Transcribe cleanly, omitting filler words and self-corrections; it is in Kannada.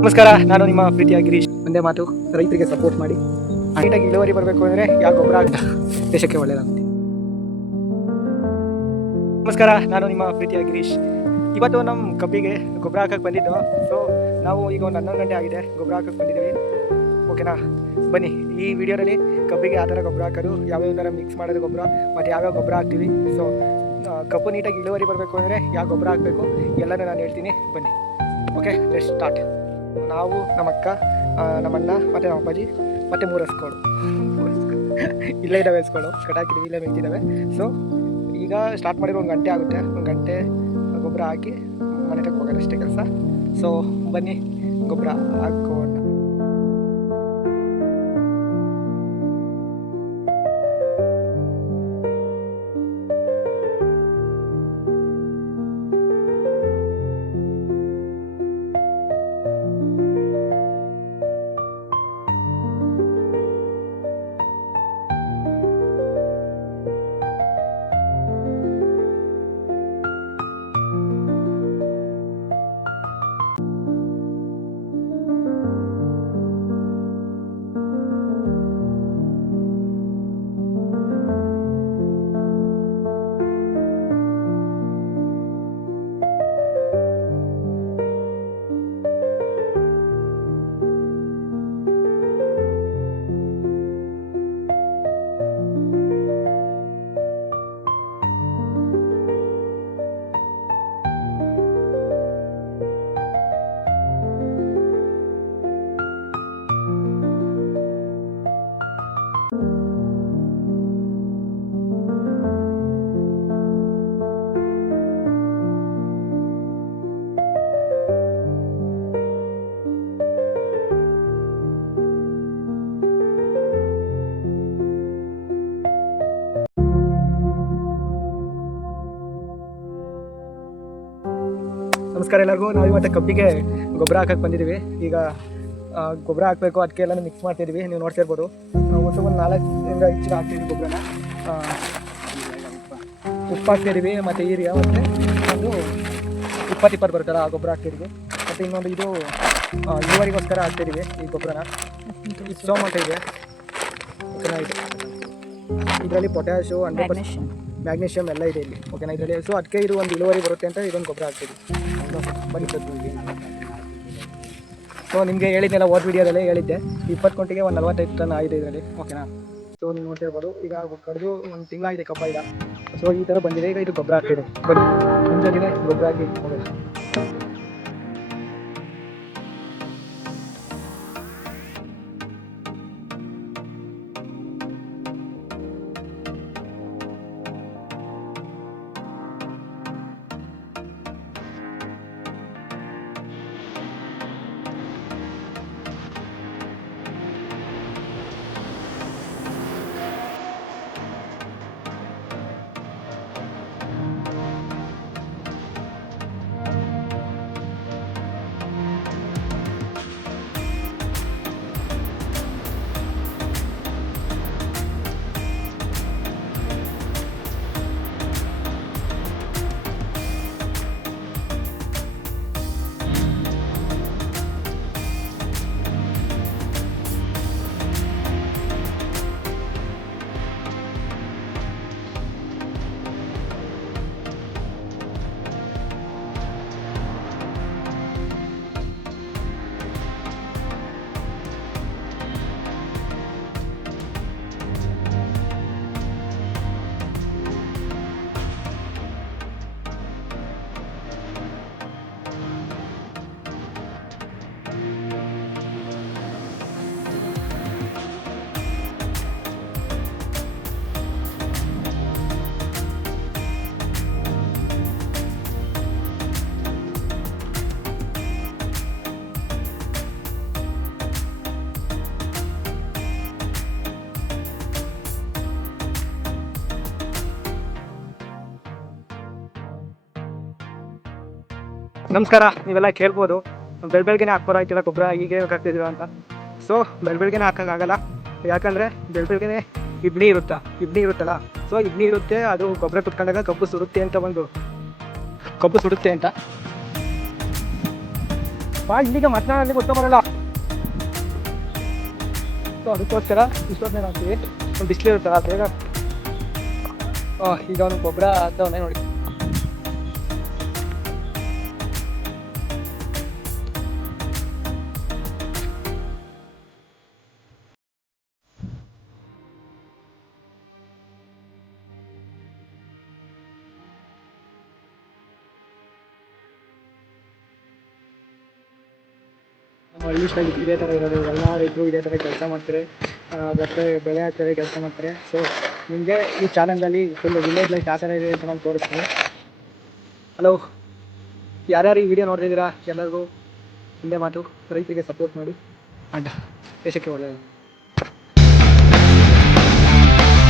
ನಮಸ್ಕಾರ, ನಾನು ನಿಮ್ಮ ಪ್ರೀತಿಯ ಗಿರೀಶ್. ಒಂದೇ ಮಾತು, ರೈತರಿಗೆ ಸಪೋರ್ಟ್ ಮಾಡಿ. ನೀಟಾಗಿ ಇಳುವರಿ ಬರಬೇಕು ಅಂದರೆ ಯಾವ ಗೊಬ್ಬರ ದೇಶಕ್ಕೆ ಒಳ್ಳೆಯದಾಗುತ್ತೆ. ನಮಸ್ಕಾರ, ನಾನು ನಿಮ್ಮ ಪ್ರೀತಿಯ ಗಿರೀಶ್. ಇವತ್ತು ನಮ್ಮ ಕಬ್ಬಿಗೆ ಗೊಬ್ಬರ ಹಾಕಕ್ಕೆ ಬಂದಿದ್ದು. ಸೊ ನಾವು ಈಗ ಒಂದು 11 ಗಂಟೆ ಆಗಿದೆ, ಗೊಬ್ಬರ ಹಾಕಕ್ಕೆ ಬಂದಿದ್ದೀವಿ. ಓಕೆನಾ, ಬನ್ನಿ ಈ ವಿಡಿಯೋದಲ್ಲಿ ಕಬ್ಬಿಗೆ ಯಾವ ಥರ ಗೊಬ್ಬರ ಹಾಕೋದು, ಯಾವ್ಯಾವ ಥರ ಮಿಕ್ಸ್ ಮಾಡೋದು ಗೊಬ್ಬರ, ಮತ್ತು ಯಾವ್ಯಾವ ಗೊಬ್ಬರ ಹಾಕ್ತೀವಿ. ಸೊ ಕಬ್ಬು ನೀಟಾಗಿ ಇಳುವರಿ ಬರಬೇಕು ಅಂದರೆ ಯಾವ ಗೊಬ್ಬರ ಹಾಕಬೇಕು ಎಲ್ಲನೂ ನಾನು ಹೇಳ್ತೀನಿ, ಬನ್ನಿ. Okay, let's start. ನಾವು, ನಮ್ಮ ಅಕ್ಕ, ನಮ್ಮಣ್ಣ ಮತ್ತು ನಮ್ಮ ಅಪ್ಪಾಜಿ ಮತ್ತು 3 ಹಸ್ಗಳು ಇಲ್ಲೇ ಇದ್ದಾವೆ. ಹಸ್ಗಳು ಕಟಾಕಿದ್ದೀವಿ, ಇಲ್ಲೇ ಮೆಂತಿದ್ದಾವೆ. ಸೊ ಈಗ ಸ್ಟಾರ್ಟ್ ಮಾಡಿರೋ 1 ಗಂಟೆ ಆಗುತ್ತೆ. 1 ಗಂಟೆ ಗೊಬ್ಬರ ಹಾಕಿ ಮನೆ ತಕ್ಕ ಹೋಗೋದು ಅಷ್ಟೇ ಕೆಲಸ. ಸೊ ಬನ್ನಿ ಗೊಬ್ಬರ ಹಾಕೋಣ. ನಮಸ್ಕಾರ ಎಲ್ಲರಿಗೂ. ನಾವು ಇವತ್ತು ಕಬ್ಬಿಗೆ ಗೊಬ್ಬರ ಹಾಕಕ್ಕೆ ಬಂದಿದ್ದೀವಿ. ಈಗ ಗೊಬ್ಬರ ಹಾಕಬೇಕು, ಅದಕ್ಕೆ ಎಲ್ಲನೂ ಮಿಕ್ಸ್ ಮಾಡ್ತಿದ್ದೀವಿ. ನೀವು ನೋಡ್ತಿರ್ಬೋದು, ಒಟ್ಟು ಒಂದು 4ರಿಂದ 5 ಚೀಲ ಹಾಕ್ತಿದ್ದೀವಿ ಗೊಬ್ಬರನ. ಉಪ್ಪು ಹಾಕ್ತಿದ್ದೀವಿ, ಮತ್ತು ಯೂರಿಯಾ, ಮತ್ತು ಒಂದು 20 ಬರುತ್ತಲ್ಲ ಆ ಗೊಬ್ಬರ ಹಾಕ್ತಿದ್ದೀವಿ. ಮತ್ತು ಇನ್ನೊಂದು ಇದು ಇಳುವರಿಗೋಸ್ಕರ ಹಾಕ್ತಿದ್ದೀವಿ ಈ ಗೊಬ್ಬರನ. ಸೋಮ್ ಅಂತ ಇದೆ, ಓಕೆನಾ. ಇದು ಇದರಲ್ಲಿ ಪೊಟ್ಯಾಶು, ಮ್ಯಾಗ್ನೀಷಿಯಮ್ ಎಲ್ಲ ಇದೆ ಇಲ್ಲಿ, ಓಕೆನಾ ಇದರಲ್ಲಿ. ಸೊ ಅದಕ್ಕೆ ಇದು ಒಂದು ಇಳುವರಿ ಬರುತ್ತೆ ಅಂತ ಇದೊಂದು ಗೊಬ್ಬರ ಹಾಕ್ತೀವಿ. ಬನ್ನಿ ಸೊ ನಿಮಗೆ ಹೇಳಿದ್ದೆಲ್ಲ ಓದ್ ವಿಡಿಯೋದಲ್ಲೇ ಹೇಳಿದ್ದೆ. 20 ಗಂಟೆಗೆ ಒಂದು 45 ಟನ್ ಆಗಿದೆ ಇದರಲ್ಲಿ, ಓಕೆನಾ. ಸೊ ನೀವು ನೋಡ್ತಿರ್ಬೋದು, ಈಗ ಕಡಿದು 1 ತಿಂಗಳಾಗಿದೆ ಕಬ್ಬ ಈಗ. ಸೊ ಈ ಥರ ಬಂದಿದೆ. ಈಗ ಇದು ಗೊಬ್ಬರ ಹಾಕ್ತಿದೆ. ಬನ್ನಿ ಮುಂಜಾನೆ ಗೊಬ್ಬರ ಹಾಕಿ ಹೋಗೋದು. ನಮಸ್ಕಾರ. ನೀವೆಲ್ಲ ಕೇಳ್ಬೋದು, ಬೆಳಗ್ಗೆನೇ ಹಾಕ್ಬೋದಾಯ್ತಿಲ್ಲ ಗೊಬ್ಬರ, ಹೀಗೆ ಹಾಕ್ತಿದ್ದೀರ ಅಂತ. ಸೊ ಬೆಳಗ್ಗೆನೇ ಹಾಕೋಕ್ಕಾಗಲ್ಲ, ಯಾಕಂದರೆ ಬೆಳಗ್ಗೆನೇ ಇಡ್ಲಿ ಇರುತ್ತಲ್ಲ. ಸೊ ಇಡ್ಲಿ ಇರುತ್ತೆ, ಅದು ಗೊಬ್ಬರ ಕುತ್ಕೊಂಡಾಗ ಕಬ್ಬು ಸುಡುತ್ತೆ ಅಂತ ಬಾ ಇಲ್ಲಿಗೆ ಮಧ್ಯಾಹ್ನ ಗೊತ್ತಬರಲ್ಲ. ಸೊ ಅದಕ್ಕೋಸ್ಕರ ಇಷ್ಟೊತ್ತನೇ ಹಾಕ್ತೀವಿ. ಒಂದು ಬಿಸಿಲು ಇರುತ್ತಲ್ಲ ಬೇಗ. ಈಗ ಅವನು ಗೊಬ್ಬರ ಅಂತವನ್ನೇ ನೋಡಿ. ನಮ್ಮ ಹಳ್ಳಿ ಸ್ಟೈಲ್ ಇದೇ ಥರ ಇರೋದು. ಎಲ್ಲ ರೈತರು ಇದೇ ಥರ ಕೆಲಸ ಮಾಡ್ತಾರೆ, ಮತ್ತು ಬೆಳೆ ಹಾಕ್ತಾರೆ, ಕೆಲಸ ಮಾಡ್ತಾರೆ. ಸೊ ನಿಮಗೆ ಈ ಚಾನಲಲ್ಲಿ ಫುಲ್ ವಿಲೇಜ್ ಲೈಫ್ ಯಾವ ಥರ ಇದೆ ಅಂತ ನಾನು ತೋರಿಸ್ತೀನಿ. ಹಲೋ, ಯಾರ್ಯಾರು ಈ ವಿಡಿಯೋ ನೋಡ್ತಿದ್ದೀರಾ ಎಲ್ಲರಿಗೂ ಒಂದೇ ಮಾತು, ರೈತರಿಗೆ ಸಪೋರ್ಟ್ ಮಾಡಿ ಅಂಡ್ ದೇಶಕ್ಕೆ ಒಳ್ಳೆಯದು.